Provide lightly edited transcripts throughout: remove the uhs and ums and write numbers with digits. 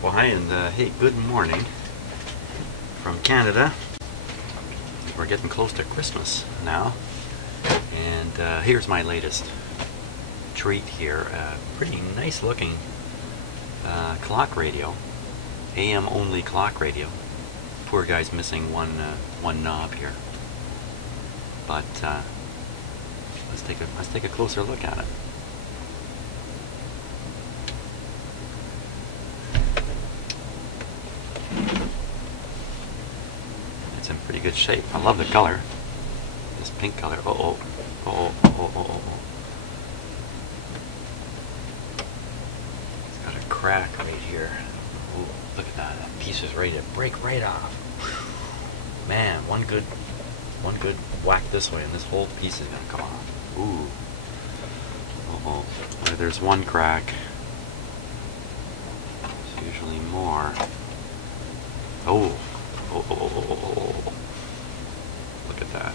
Well, hi, and hey, good morning from Canada. We're getting close to Christmas now, and here's my latest treat here. Pretty nice looking clock radio, AM only clock radio. Poor guy's missing one knob here, but let's take a closer look at it. It's in pretty good shape. I love the color. This pink color. Oh. It's got a crack right here. Ooh, look at that. That piece is ready to break right off. Man, one good whack this way and this whole piece is gonna come off. Ooh. Oh. There's one crack. There's usually more. Oh. Look at that.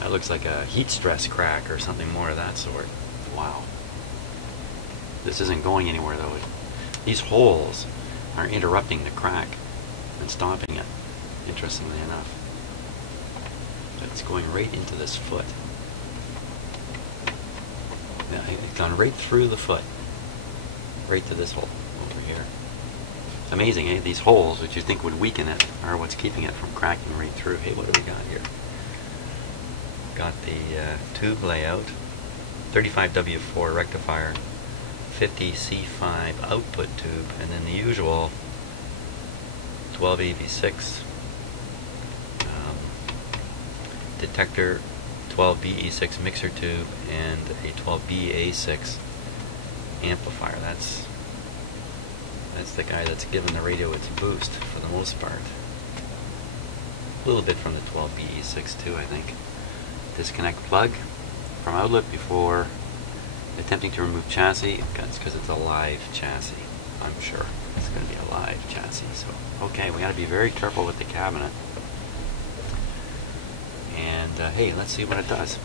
That looks like a heat stress crack or something more of that sort. Wow. This isn't going anywhere though. These holes are interrupting the crack and stopping it, interestingly enough. It's going right into this foot. Yeah, it's gone right through the foot. Right to this hole over here. Amazing, eh? These holes, which you think would weaken it, are what's keeping it from cracking right through. Hey, what do we got here? Got the tube layout, 35W4 rectifier, 50C5 output tube, and then the usual 12AV6 detector, 12BE6 mixer tube, and a 12BA6 amplifier. That's the guy that's giving the radio its boost for the most part. A little bit from the 12BE6 too, I think. Disconnect plug from outlet before attempting to remove chassis. That's because it's a live chassis. I'm sure it's going to be a live chassis. So, okay, we got to be very careful with the cabinet. And hey, let's see what it does.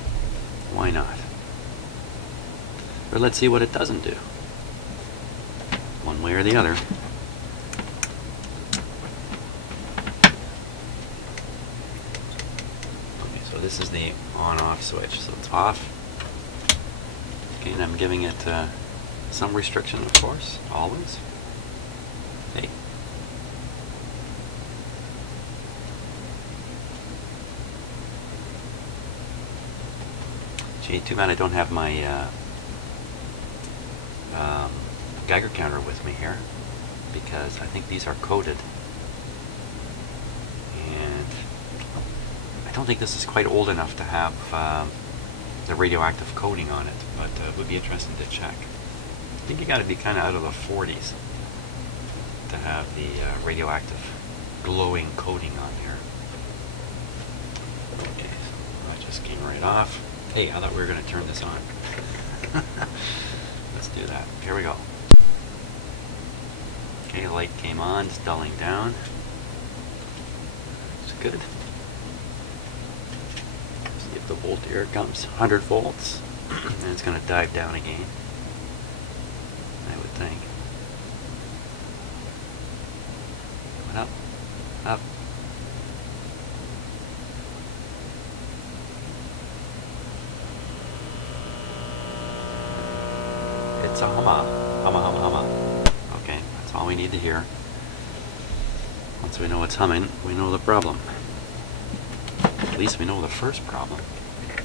Why not? Or let's see what it doesn't do. One way or the other. Okay, so this is the on-off switch. So it's off. Okay, and I'm giving it some restriction, of course, always. Hey. Gee, too bad I don't have my Geiger counter with me here, because I think these are coded, and I don't think this is quite old enough to have the radioactive coating on it, but it would be interesting to check. I think you got to be kind of out of the 40s to have the radioactive glowing coating on here. Okay, so that just came right off. Hey, I thought we were going to turn this on. Let's do that. Here we go. Okay, light came on, it's dulling down. It's good. See if the volt, here it comes, 100 volts. And it's going to dive down again, I would think. Up, up. It's a humma. Okay, that's all we need to hear. Once we know it's humming, we know the problem. At least we know the first problem. There we go.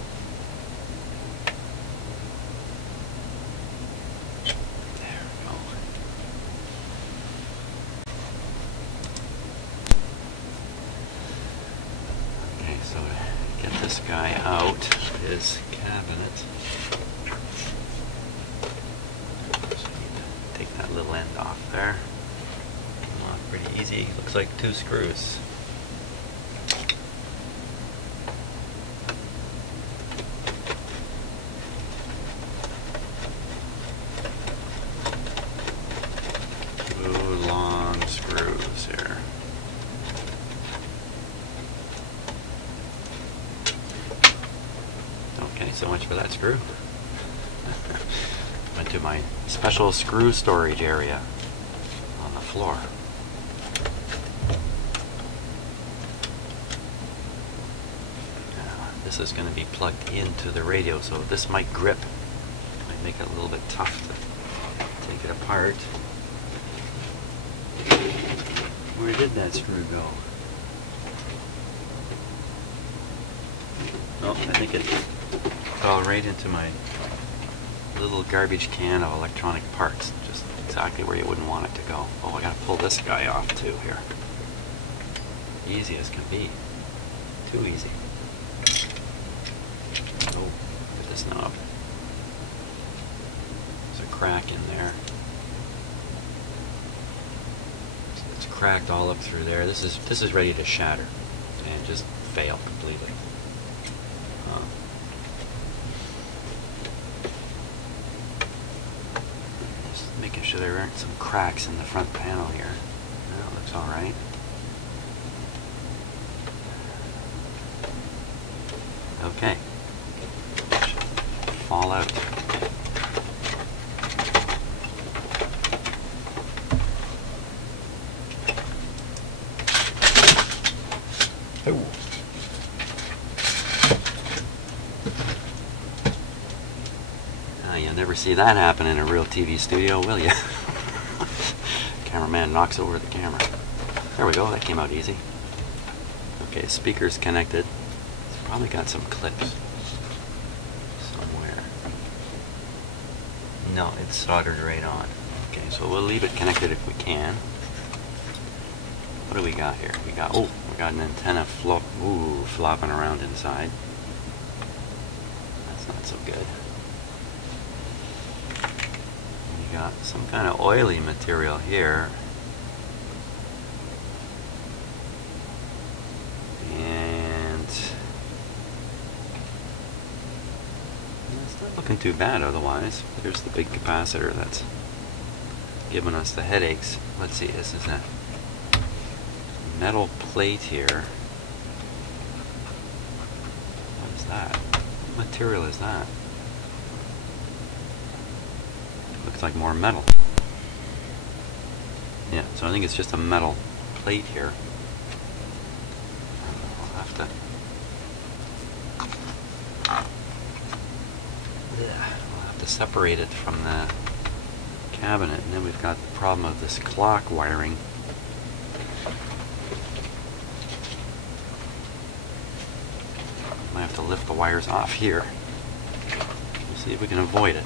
Okay, so to get this guy out of his cabinet, that little end off there. Came off pretty easy. Looks like 2 screws. Two long screws here. Okay, so much for that screw. Went to my special screw storage area on the floor. floor. Now, this is going to be plugged into the radio, so this might grip. Might make it a little bit tough to take it apart. Where did that screw go? Oh, I think it fell right into my little garbage can of electronic parts. Just exactly where you wouldn't want it to go. Oh, I gotta pull this guy off too here. Easy as can be. Too easy. Oh, look at this knob. There's a crack in there. It's cracked all up through there. This is ready to shatter and just fail completely. Just making sure there aren't some cracks in the front panel here. That looks all right. Okay. Should fall out. Oh. You'll never see that happen in a real TV studio, will you? Cameraman knocks over the camera. There we go, that came out easy. Okay, speaker's connected. It's probably got some clips somewhere. No, it's soldered right on. Okay, so we'll leave it connected if we can. What do we got here? We got an antenna flopping around inside. That's not so good. We got some kind of oily material here. And it's not looking too bad otherwise. There's the big capacitor that's giving us the headaches. Let's see, this is a metal plate here. What is that? What material is that? Looks like more metal. Yeah, so I think it's just a metal plate here. I'll have to separate it from the cabinet, and then we've got the problem of this clock wiring. Might have to lift the wires off here. We'll see if we can avoid it.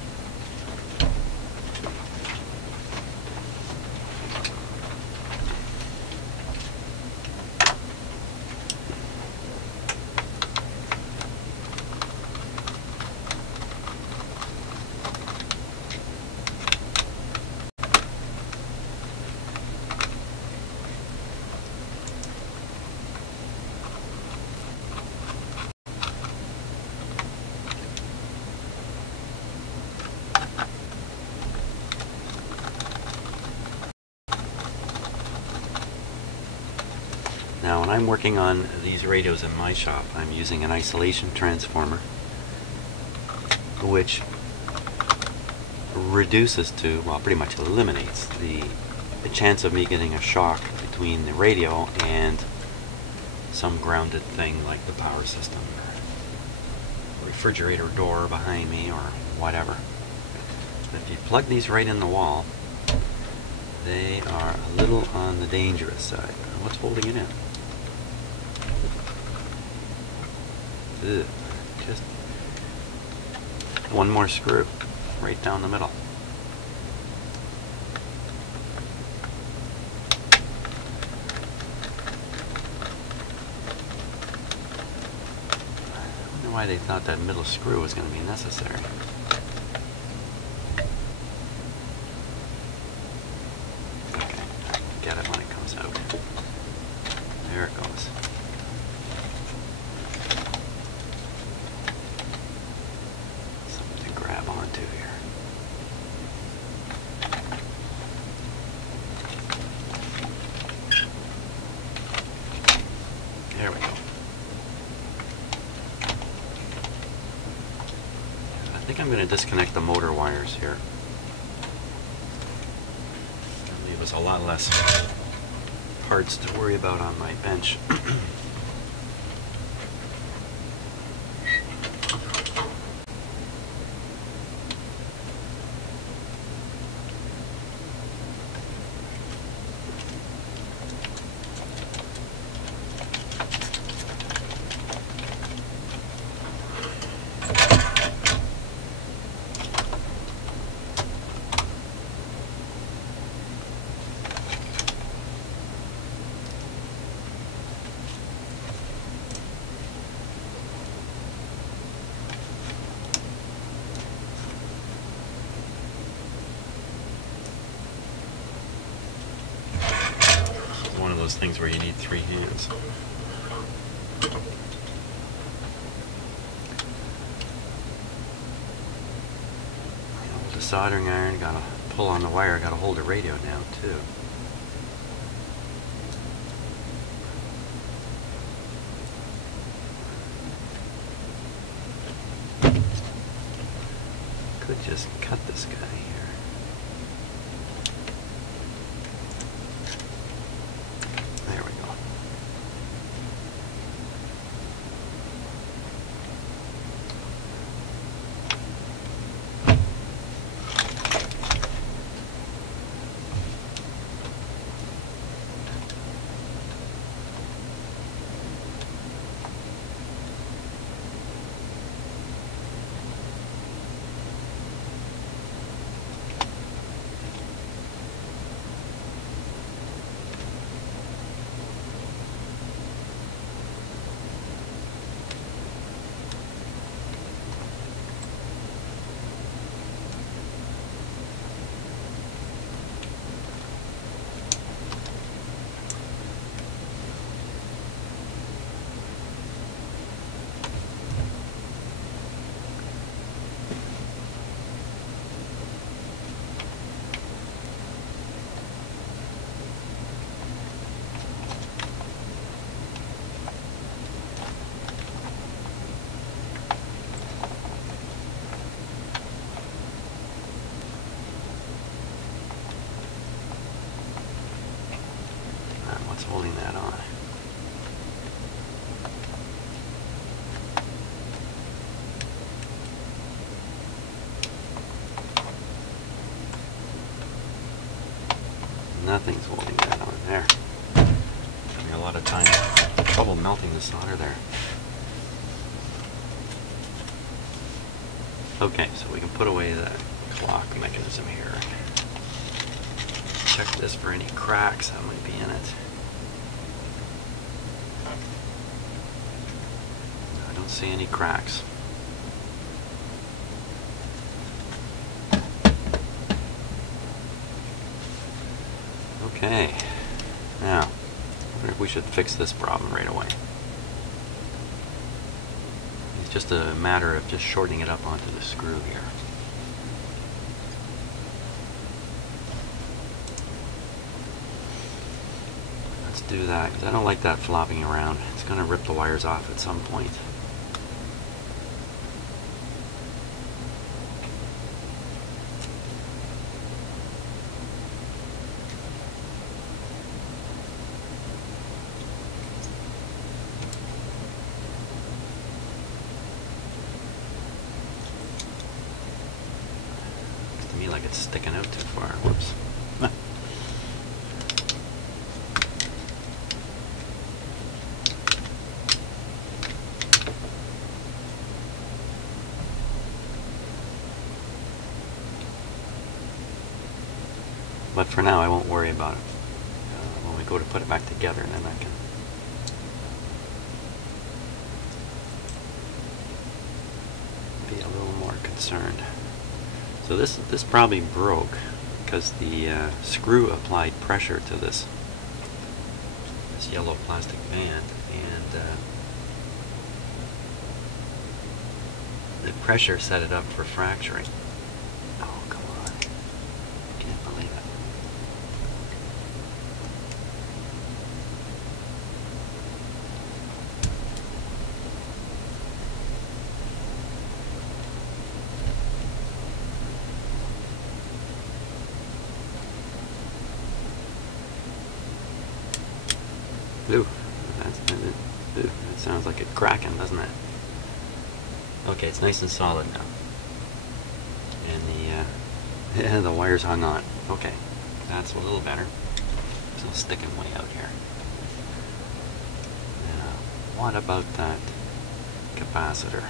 Now, when I'm working on these radios in my shop, I'm using an isolation transformer, which reduces to, well, pretty much eliminates the chance of me getting a shock between the radio and some grounded thing like the power system or refrigerator door behind me or whatever. If you plug these right in the wall, they are a little on the dangerous side. What's holding it in? Ugh. Just one more screw right down the middle. I wonder why they thought that middle screw was going to be necessary. Okay, I'll get it when it comes out. There it goes. Something to grab onto here. There we go. I think I'm going to disconnect the motor wires here. Leave was a lot less parts to worry about on my bench. One of those things where you need 3 hands. With the soldering iron, gotta pull on the wire, gotta hold the radio down too. Could just cut this guy here. There we go. What's holding that on? Nothing's holding that on there. Having a lot of trouble melting the solder there. Okay, so we can put away the clock mechanism here. Check this for any cracks that might be in it. I don't see any cracks. Okay, now, I wonder if we should fix this problem right away. It's just a matter of just shortening it up onto the screw here. Let's do that, because I don't like that flopping around. It's going to rip the wires off at some point. Like it's sticking out too far. Whoops. But for now I won't worry about it. When we go to put it back together, then I can be a little more concerned. So this probably broke because the screw applied pressure to this yellow plastic band, and the pressure set it up for fracturing. Oh, come on. Can't believe it. Ooh, that sounds like it's cracking, doesn't it? Okay, it's nice and solid now. And the wire's hung on. Okay, that's a little better. It's not sticking way out here. Now, what about that capacitor?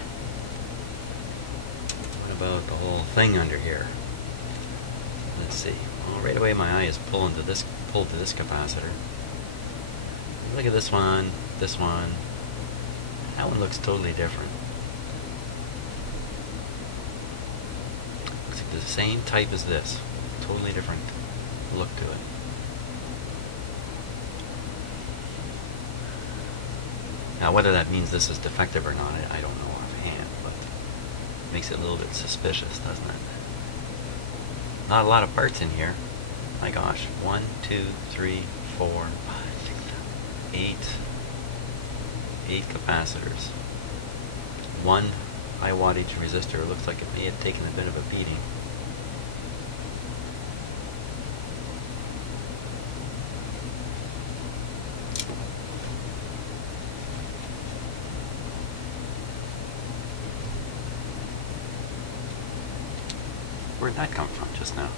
What about the whole thing under here? Let's see. Well, right away my eye is pulled to this capacitor. Look at this one, this one. That one looks totally different. Looks like the same type as this. Totally different look to it. Now whether that means this is defective or not, I don't know offhand, but it makes it a little bit suspicious, doesn't it? Not a lot of parts in here. My gosh. 1, 2, 3, 4, 5, 6, 7, 8 capacitors. One high wattage resistor. Looks like it may have taken a bit of a beating. Where'd that come from just now?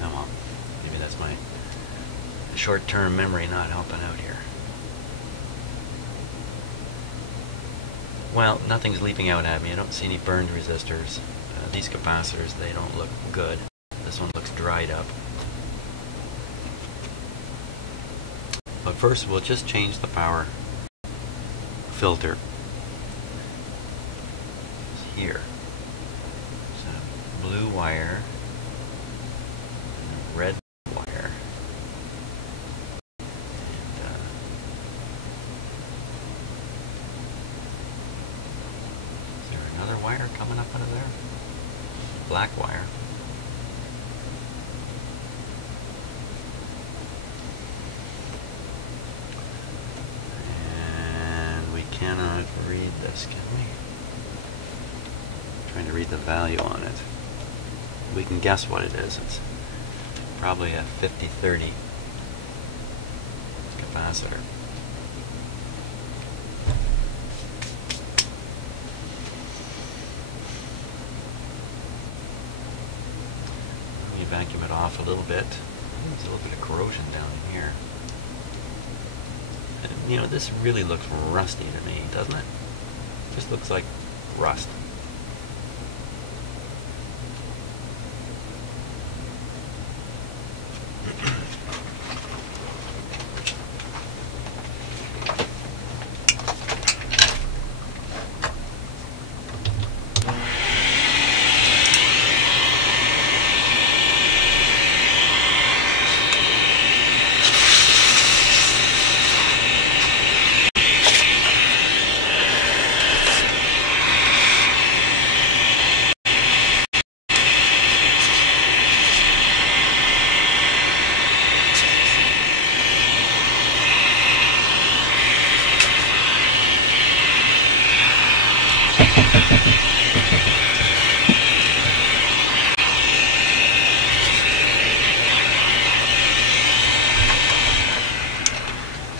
Oh well, maybe that's my short-term memory not helping out here. Well, nothing's leaping out at me. I don't see any burned resistors. These capacitors, they don't look good. This one looks dried up. But first we'll just change the power filter here. So blue wire, and red wire, and is there another wire coming up out of there? Black wire. Cannot read this, can we? I'm trying to read the value on it. We can guess what it is. It's probably a 50-30 capacitor. Let me vacuum it off a little bit. There's a little bit of corrosion down in here. You know, this really looks rusty to me, doesn't it? Just looks like rust.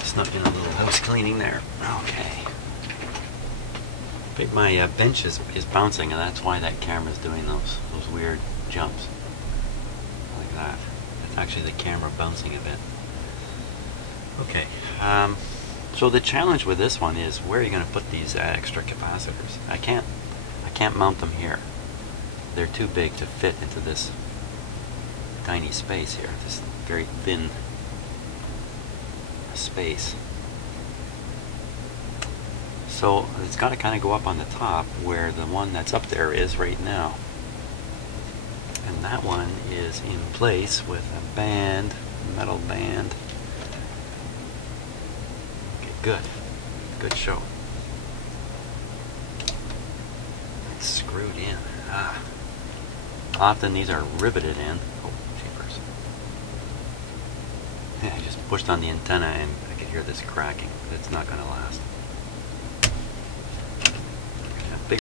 Snuck in a little house cleaning there. Okay. But my bench is bouncing, and that's why that camera's doing those weird jumps. Like that. That's actually the camera bouncing a bit. Okay. So the challenge with this one is where are you going to put these extra capacitors? I can't mount them here. They're too big to fit into this tiny space here. This very thin space. So it's got to kind of go up on the top where the one that's up there is right now. And that one is in place with a band, metal band. Okay, good. Good show. It's screwed in. Often these are riveted in. Oh, jeepers. I just pushed on the antenna and I could hear this cracking. It's not going to last.